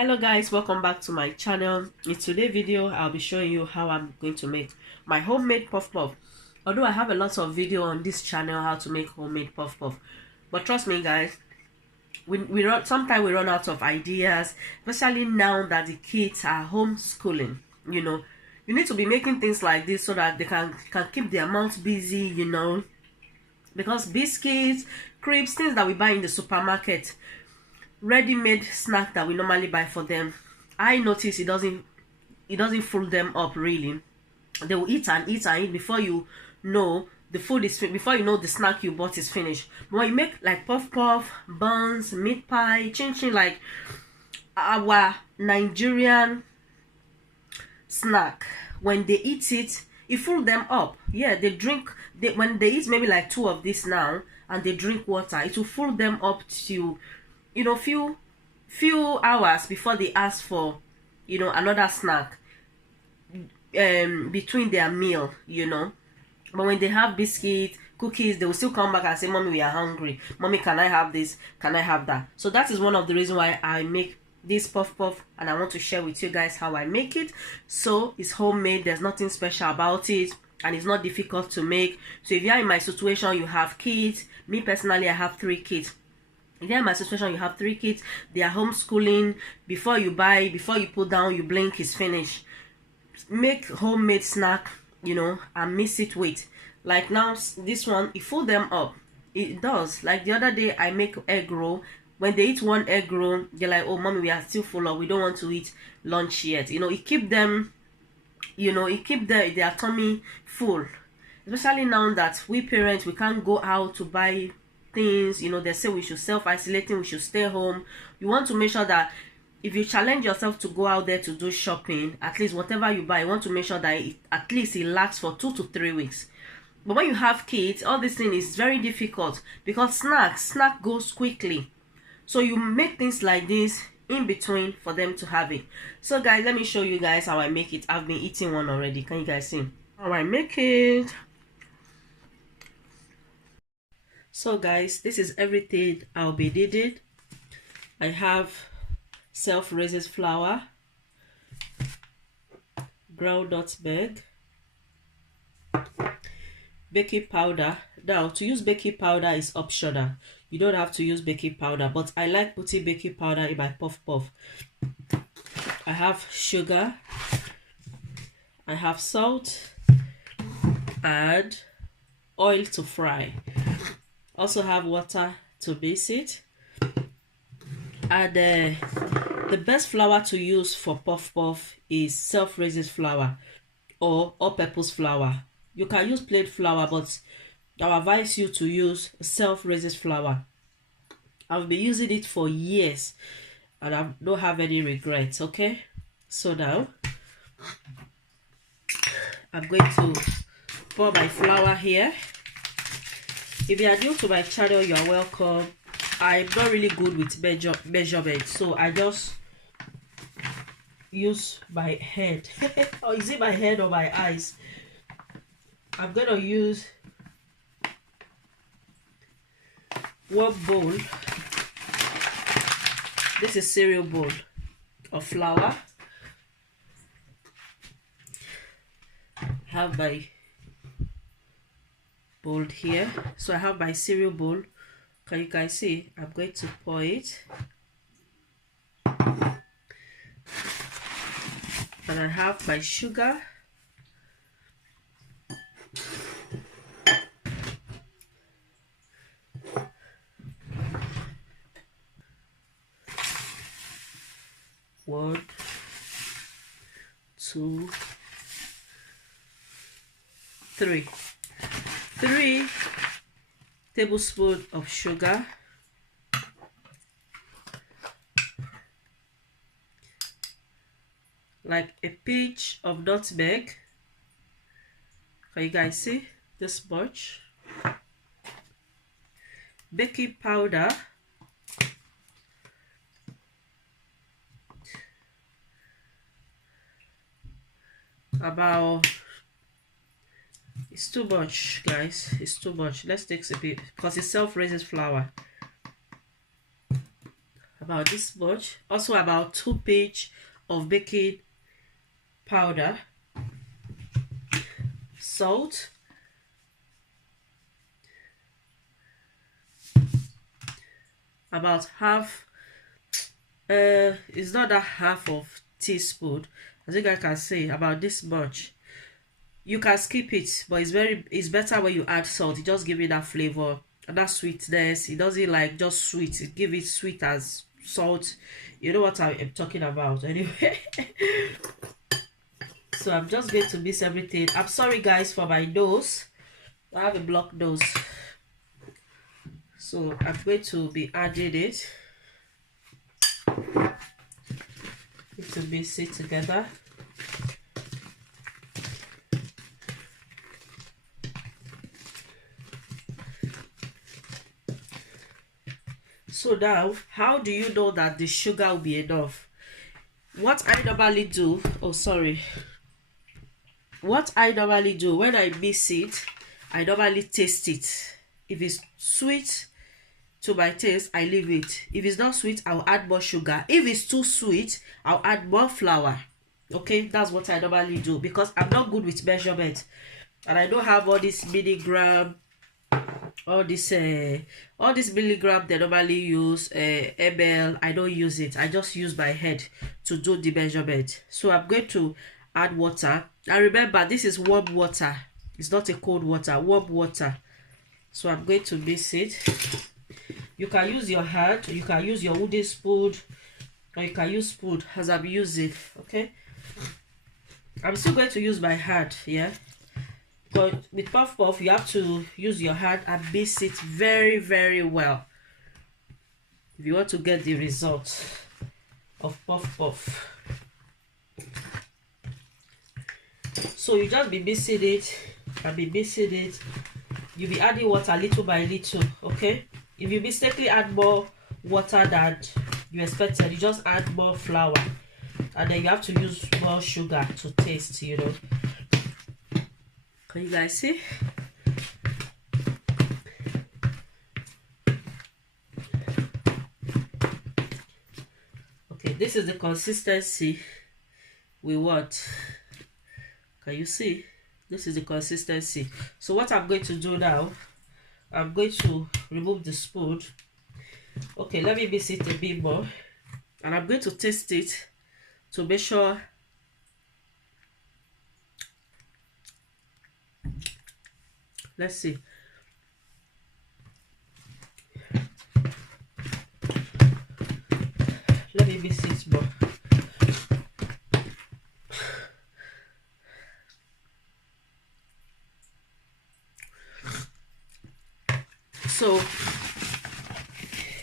Hello guys, welcome back to my channel. In today's video I'll be showing you how I'm going to make my homemade puff puff. Although I have a lot of video on this channel how to make homemade puff puff, but trust me guys, sometimes we run out of ideas, especially now that the kids are homeschooling. You need to be making things like this so that they can keep their mouths busy, because biscuits, crepes, things that we buy in the supermarket, ready-made snack that we normally buy for them, I notice it doesn't fill them up really. They will eat and eat and eat before you know the food is before you know the snack you bought is finished. But when you make like puff puff, buns, meat pie, chin chin, like our Nigerian snack, when they eat it, it full them up. Yeah, when they eat maybe like two of this now and they drink water, it will full them up to few hours before they ask for another snack between their meal. But when they have biscuits, cookies, they will still come back and say, "Mommy, we are hungry. Mommy, can I have this? Can I have that?" So that is one of the reasons why I make this puff puff, and I want to share with you guys how I make it. So it's homemade, there's nothing special about it, and it's not difficult to make. So if you are in my situation, you have kids. Me personally, I have 3 kids. If you're in my situation, you have 3 kids, they are homeschooling. Before you put down, you blink, it's finished. Make homemade snack, and mix it with, like now this one, it full them up. It does. Like the other day I make egg roll. When they eat one egg roll, they're like, "Oh mommy, we are still full up, we don't want to eat lunch yet." It keep them, it keep their tummy full. Especially now that we parents, we can't go out to buy things. They say we should self-isolating, we should stay home. You want to make sure that if you challenge yourself to go out there to do shopping, at least whatever you buy, you want to make sure that at least it lasts for 2 to 3 weeks. But when you have kids, all this thing is very difficult because snack goes quickly. So you make things like this in between for them to have it. So guys, let me show you guys how I make it. I've been eating one already. Can you guys see how I make it? So guys, this is everything I'll be needing. I have self-raised flour, ground nutmeg, baking powder. Now to use baking powder is optional. You don't have to use baking powder, but I like putting baking powder in my puff puff. I have sugar, I have salt, and oil to fry. Also have water to mix it. And the best flour to use for puff puff is self-raised flour or all-purpose flour. You can use plain flour, but I advise you to use self-raised flour. I've been using it for years and I don't have any regrets. Okay, so now I'm going to pour my flour here. If you are new to my channel, you are welcome. I'm not really good with measurement, so I just use my head. Or is it my head or my eyes? I'm gonna use one bowl. This is cereal bowl of flour. Have my bowl here. So I have my cereal bowl. Can you guys see? I'm going to pour it. And I have my sugar. One, 2, 3. 3 tablespoons of sugar, like a pinch of nutmeg. Can you guys see this much? Baking powder, about, it's too much guys, it's too much. Let's take a bit because it's self-raised flour. about this much. Also about 2 pinch of baking powder, salt, about half, it's not that half of teaspoon, I think I can say about this much. You can skip it, but it's better when you add salt. It just gives it that flavor and that sweetness. It doesn't like just sweet, it gives it sweet as salt. You know what I'm talking about anyway. So I'm just going to mix everything. I'm sorry guys for my nose, I have a blocked nose, so I'm going to be adding it. Need to mix it together. So now, how do you know that the sugar will be enough? What I normally do, what I normally do when I mix it, I normally taste it. If it's sweet to my taste, I leave it. If it's not sweet, I'll add more sugar. If it's too sweet, I'll add more flour. Okay, that's what I normally do, because I'm not good with measurement, and I don't have all this milligram, all this milligram they normally use, ml. I don't use it. I just use my head to do the measurement. So I'm going to add water, and remember, this is warm water, it's not a cold water, warm water. So I'm going to mix it. You can use your hand, you can use your wooden spoon, or you can use spoon as I'm using. Okay, I'm still going to use my hand, yeah, but with puff puff you have to use your hand and mix it very, very well if you want to get the result of puff puff. So you just be mixing it and be mixing it. You'll be adding water little by little. Okay, if you mistakenly add more water than you expected, you just add more flour, and then you have to use more sugar to taste, you know. Can you guys see? Okay, this is the consistency we want. Can you see? This is the consistency. So what I'm going to do now, I'm going to remove the spoon. Okay, let me mix it a bit more, and I'm going to taste it to make sure. Let's see. Let me mix it more. So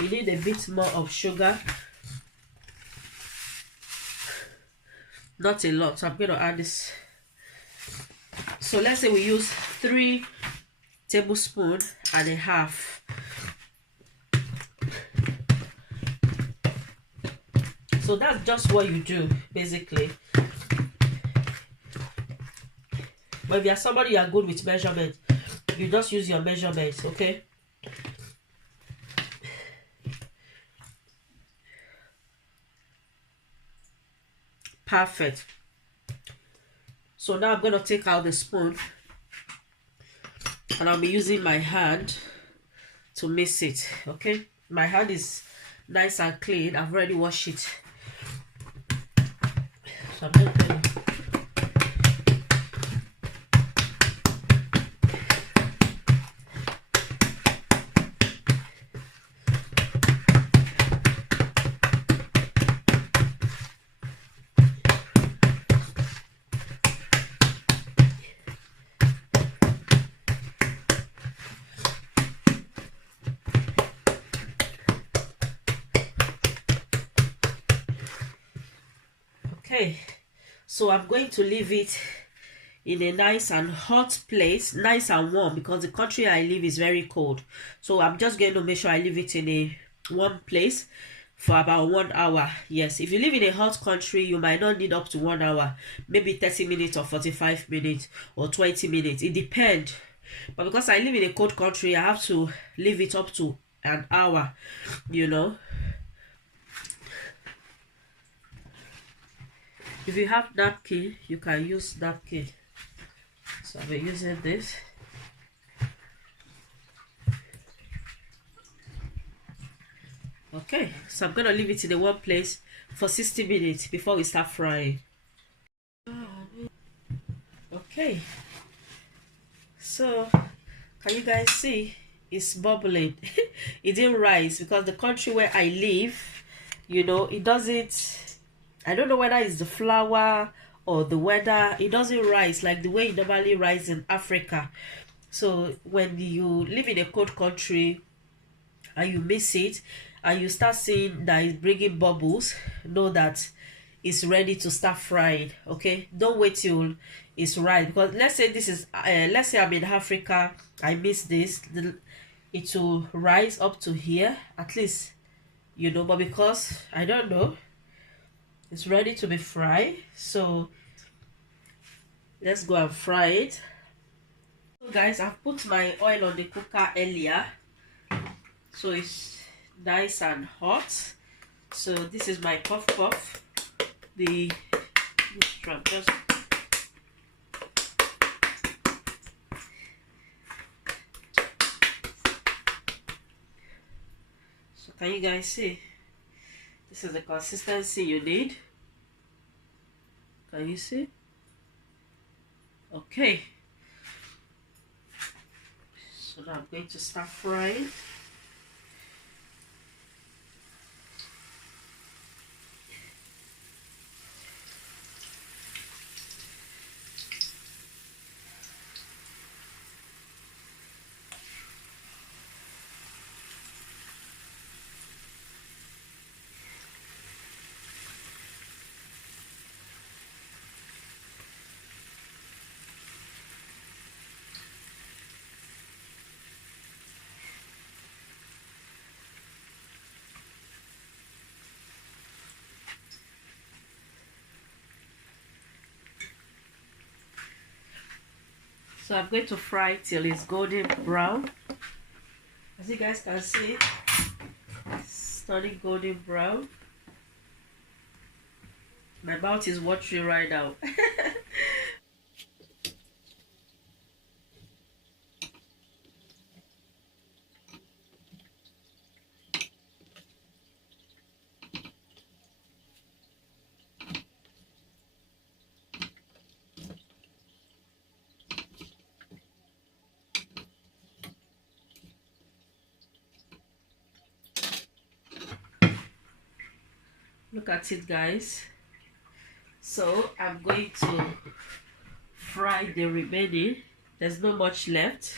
you need a bit more of sugar, not a lot. So I'm going to add this. So let's say we use 3 tablespoons and a half. So that's just what you do basically. But if you're somebody you are good with measurement, you just use your measurements. Okay, perfect. So now I'm going to take out the spoon, and I'll be using my hand to mix it. Okay, my hand is nice and clean, I've already washed it. So I'm just going to okay, so I'm going to leave it in a nice and hot place, nice and warm, because the country I live is very cold. So I'm just going to make sure I leave it in a warm place for about 1 hour. Yes, if you live in a hot country, you might not need up to 1 hour, maybe 30 minutes or 45 minutes or 20 minutes. It depends. But because I live in a cold country, I have to leave it up to an hour, you know. If you have napkin, you can use napkin. So I'll be using this. Okay, so I'm gonna leave it in the one place for 60 minutes before we start frying. Okay, so can you guys see it's bubbling? It didn't rise because the country where I live, you know, it doesn't, I don't know whether it's the flour or the weather, it doesn't rise like the way it normally rises in Africa. So when you live in a cold country and you miss it and you start seeing that it's bringing bubbles, know that it's ready to start frying. Okay, don't wait till it's right, because let's say this is let's say I'm in Africa, I miss this, it will rise up to here at least, you know, but because I don't know, it's ready to be fried. So let's go and fry it. So guys, I've put my oil on the cooker earlier, so it's nice and hot. So this is my puff puff. The just so can you guys see? This is the consistency you need. Can you see? Okay. So now I'm going to start frying. So I'm going to fry till it's golden brown. As you guys can see, it's turning golden brown. My mouth is watering right now. Look at it, guys. So I'm going to fry the remaining. There's not much left.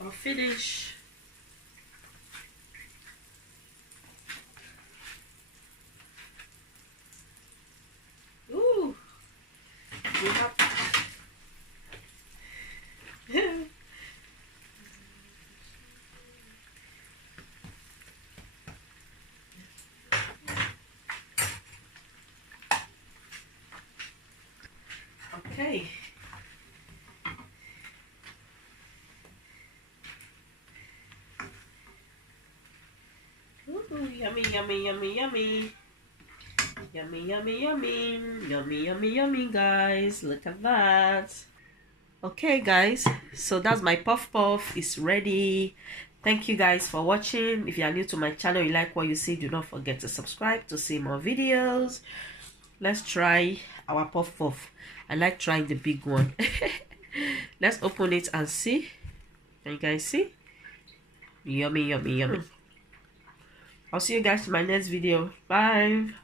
I'll finish. Ooh, we have okay. Ooh, yummy, yummy, yummy, yummy. Yummy, yummy, yummy. Yummy, yummy, yummy, guys. Look at that. Okay, guys. So that's my puff puff. It's ready. Thank you guys for watching. If you are new to my channel, you like what you see, do not forget to subscribe to see more videos. Let's try our puff puff. I like trying the big one. Let's open it and see. Can you guys see? Yummy, yummy, yummy. I'll see you guys in my next video. Bye.